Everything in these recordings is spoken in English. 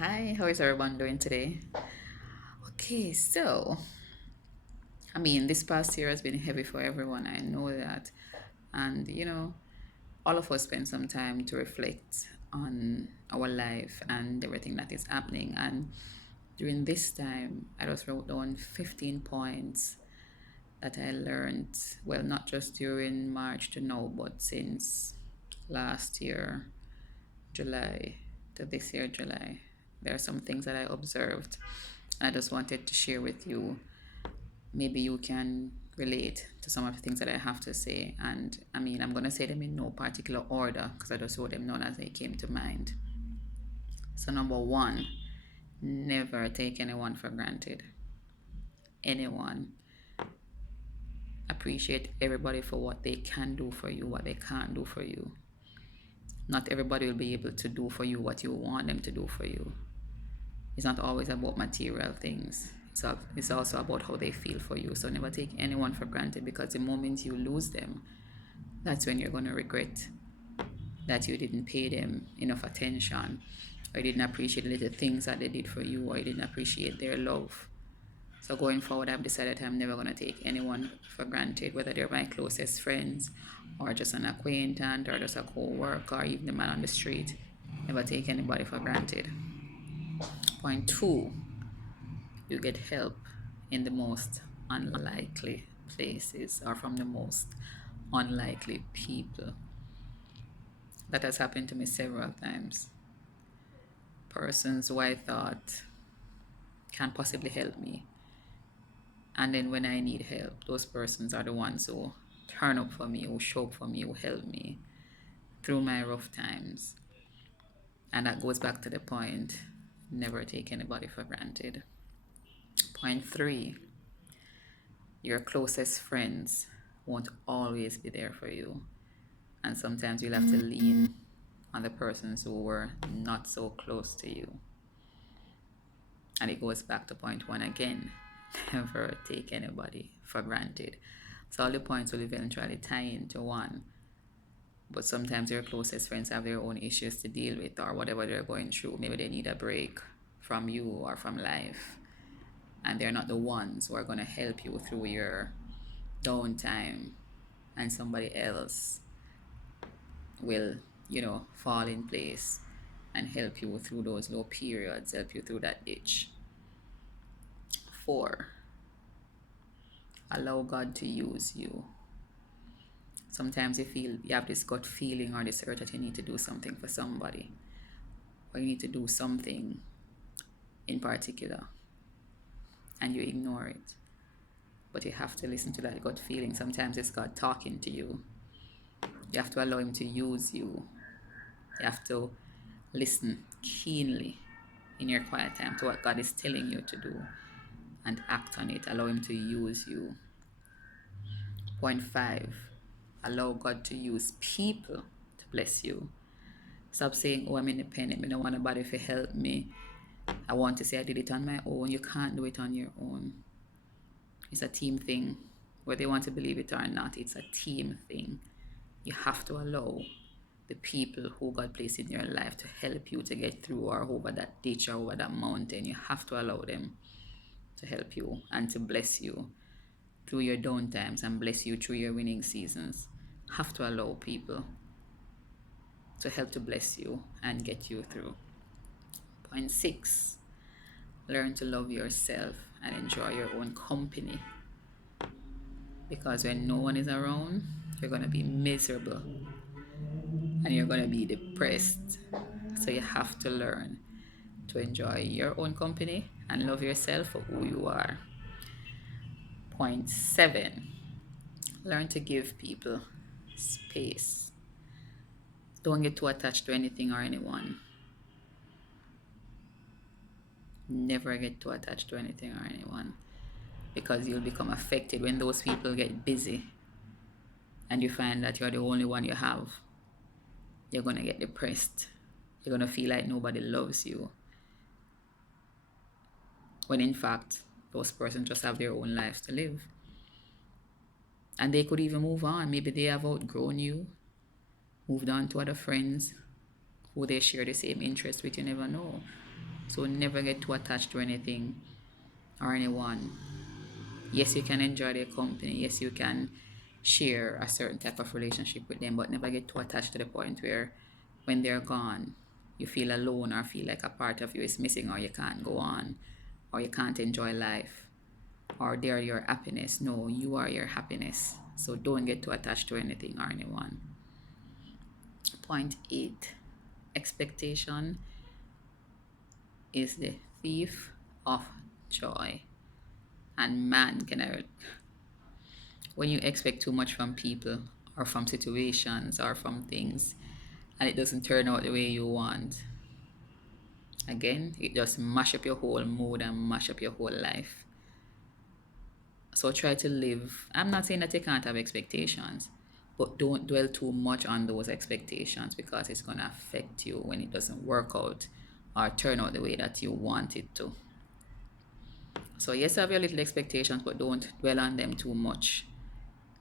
Hi, how is everyone doing today? Okay, so this past year has been heavy for everyone. I know that. And, all of us spend some time to reflect on our life and everything that is happening. And during this time, I just wrote down 15 points that I learned, well, not just during March to now, but since last year, July to this year, July. There are some things that I observed. I just wanted to share with you. Maybe you can relate to some of the things that I have to say. And I'm going to say them in no particular order because I just wrote them down as they came to mind. So, number one, never take anyone for granted. Anyone. Appreciate everybody for what they can do for you, what they can't do for you. Not everybody will be able to do for you what you want them to do for you. It's not always about material things. It's also about how they feel for you. So never take anyone for granted, because the moment you lose them, that's when you're going to regret that you didn't pay them enough attention, or you didn't appreciate the little things that they did for you, or you didn't appreciate their love. So going forward, I've decided I'm never going to take anyone for granted, whether they're my closest friends or just an acquaintance or just a co-worker or even the man on the street. Never take anybody for granted. Point two, you get help in the most unlikely places or from the most unlikely people. That has happened to me several times. Persons who I thought can possibly help me, and then when I need help, those persons are the ones who turn up for me, who show up for me, who help me through my rough times. And that goes back to the point, never take anybody for granted. Point three, your closest friends won't always be there for you. And sometimes you'll have to lean on the persons who were not so close to you. And it goes back to point one again, never take anybody for granted. So all the points will eventually tie into one. But sometimes your closest friends have their own issues to deal with, or whatever they're going through. Maybe they need a break from you or from life. And they're not the ones who are going to help you through your downtime. And somebody else will, fall in place and help you through those low periods, help you through that ditch. Four, allow God to use you. Sometimes you have this gut feeling or this urge that you need to do something for somebody, or you need to do something in particular, and you ignore it. But you have to listen to that gut feeling. Sometimes it's God talking to you. You have to allow Him to use you. You have to listen keenly in your quiet time to what God is telling you to do and act on it. Allow Him to use you. Point five, allow God to use people to bless you. Stop saying, oh, I'm independent, I don't want nobody to help me. I want to say I did it on my own. You can't do it on your own. It's a team thing. Whether you want to believe it or not, it's a team thing. You have to allow the people who God placed in your life to help you to get through or over that ditch or over that mountain. You have to allow them to help you and to bless you through your down times and bless you through your winning seasons. Have to allow people to help to bless you and get you through. Point six, learn to love yourself and enjoy your own company. Because when no one is around, you're going to be miserable and you're going to be depressed. So you have to learn to enjoy your own company and love yourself for who you are. Point seven, learn to give people space. Don't get too attached to anything or anyone. Never get too attached to anything or anyone, because you'll become affected when those people get busy and you find that you're the only one you have. You're going to get depressed. You're going to feel like nobody loves you, when in fact those persons just have their own lives to live. And they could even move on. Maybe they have outgrown you, moved on to other friends who they share the same interests with. You never know. So never get too attached to anything or anyone. Yes, you can enjoy their company. Yes, you can share a certain type of relationship with them, but never get too attached to the point where when they're gone, you feel alone or feel like a part of you is missing or you can't go on or you can't enjoy life or they're your happiness. No, you are your happiness. So don't get too attached to anything or anyone. Point 8. Expectation is the thief of joy. And man, can I, when you expect too much from people or from situations or from things and it doesn't turn out the way you want, again, it just mash up your whole mood and mash up your whole life. So try to live. I'm not saying that you can't have expectations, but don't dwell too much on those expectations because it's going to affect you when it doesn't work out or turn out the way that you want it to. So yes, have your little expectations, but don't dwell on them too much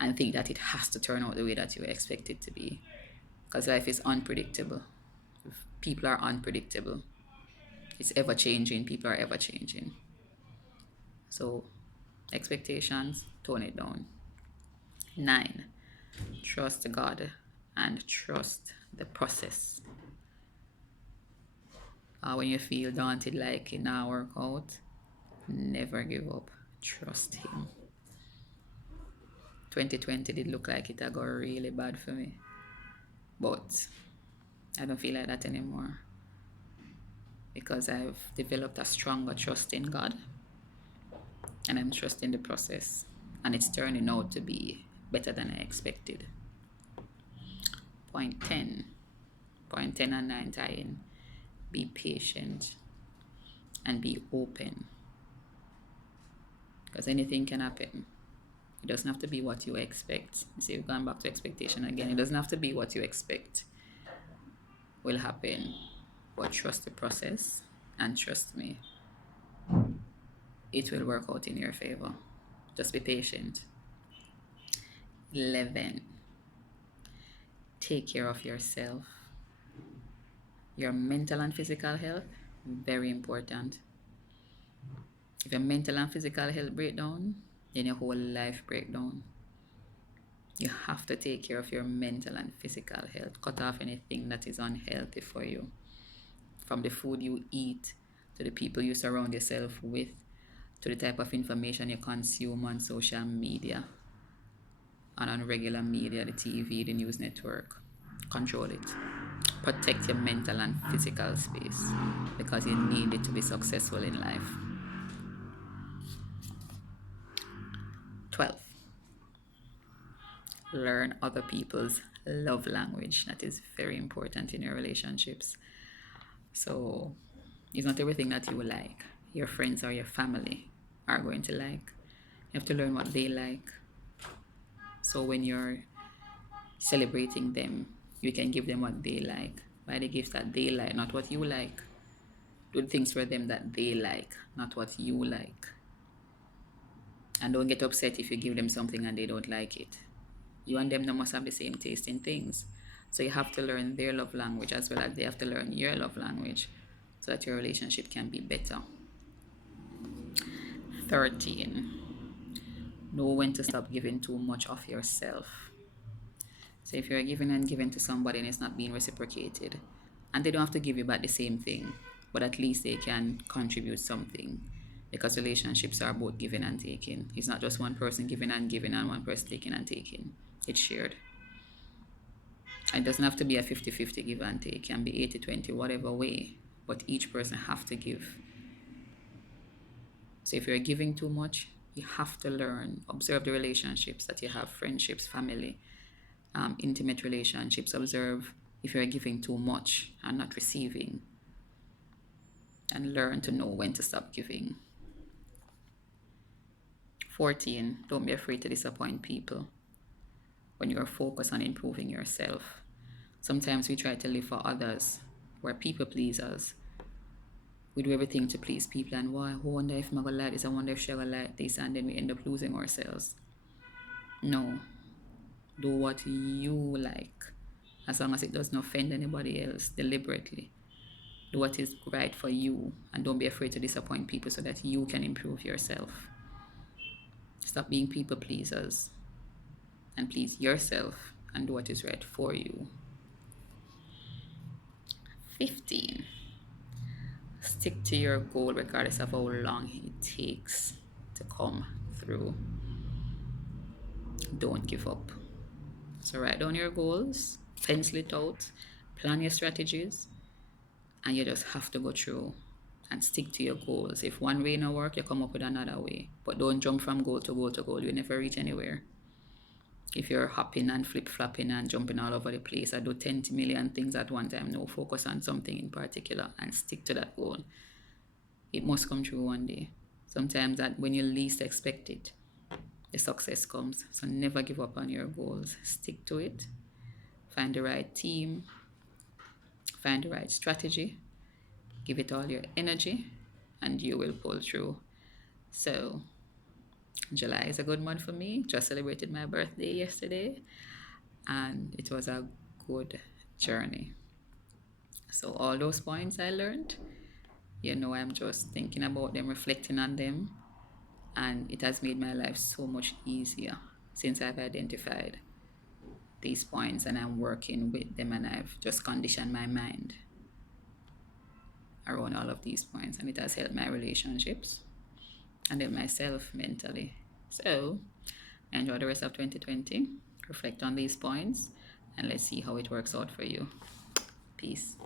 and think that it has to turn out the way that you expect it to be. Because life is unpredictable. People are unpredictable. It's ever changing. People are ever changing. So expectations, tone it down. 9. Trust God and trust the process. When you feel daunted like it now work out, never give up. Trust Him. 2020 did look like it had got really bad for me, but I don't feel like that anymore because I've developed a stronger trust in God and I'm trusting the process and it's turning out to be better than I expected. Point 10 and 9 tie in. Be patient and be open because anything can happen. It doesn't have to be what you expect. You see, we've gone back to expectation again. It doesn't have to be what you expect will happen, but trust the process and trust me, it will work out in your favor. Just be patient. 11. Take care of yourself. Your mental and physical health, very important. If your mental and physical health break down, then your whole life break down. You have to take care of your mental and physical health. Cut off anything that is unhealthy for you. From the food you eat, to the people you surround yourself with, to the type of information you consume on social media and on regular media, the TV, the news network. Control it. Protect your mental and physical space because you need it to be successful in life. 12. Learn other people's love language. That is very important in your relationships. So it's not everything that you like, your friends or your family are going to like. You have to learn what they like. So when you're celebrating them, you can give them what they like. Buy the gifts that they like, not what you like. Do things for them that they like, not what you like. And don't get upset if you give them something and they don't like it. You and them must have the same taste in things. So you have to learn their love language as well as they have to learn your love language so that your relationship can be better. 13. Know when to stop giving too much of yourself. So if you're giving and giving to somebody and it's not being reciprocated, and they don't have to give you back the same thing, but at least they can contribute something because relationships are both giving and taking. It's not just one person giving and one person taking and taking. It's shared. It doesn't have to be a 50-50 give and take. It can be 80-20, whatever way, but each person have to give. So if you're giving too much, you have to learn, observe the relationships that you have, friendships, family, intimate relationships. Observe if you're giving too much and not receiving, and learn to know when to stop giving. 14. Don't be afraid to disappoint people when you're focused on improving yourself. Sometimes we try to live for others. We're people pleasers. We do everything to please people, and why? I wonder if I'm gonna like this, I wonder if she's gonna like this, and then we end up losing ourselves. No. Do what you like, as long as it doesn't offend anybody else deliberately. Do what is right for you, and don't be afraid to disappoint people so that you can improve yourself. Stop being people pleasers and please yourself and do what is right for you. 15. Stick to your goal regardless of how long it takes to come through. Don't give up. So write down your goals, pencil it out, plan your strategies, and you just have to go through and stick to your goals. If one way no work, you come up with another way. But don't jump from goal to goal to goal. You never reach anywhere. If you're hopping and flip-flopping and jumping all over the place, I do 10 million things at one time. No, focus on something in particular and stick to that goal. It must come true one day. Sometimes that when you least expect it, the success comes. So never give up on your goals. Stick to it. Find the right team. Find the right strategy. Give it all your energy and you will pull through. So July is a good month for me. Just celebrated my birthday yesterday and it was a good journey. So all those points I learned, I'm just thinking about them, reflecting on them, and it has made my life so much easier since I've identified these points and I'm working with them, and I've just conditioned my mind around all of these points, and it has helped my relationships and helped myself mentally. So enjoy the rest of 2020, reflect on these points, and let's see how it works out for you. Peace.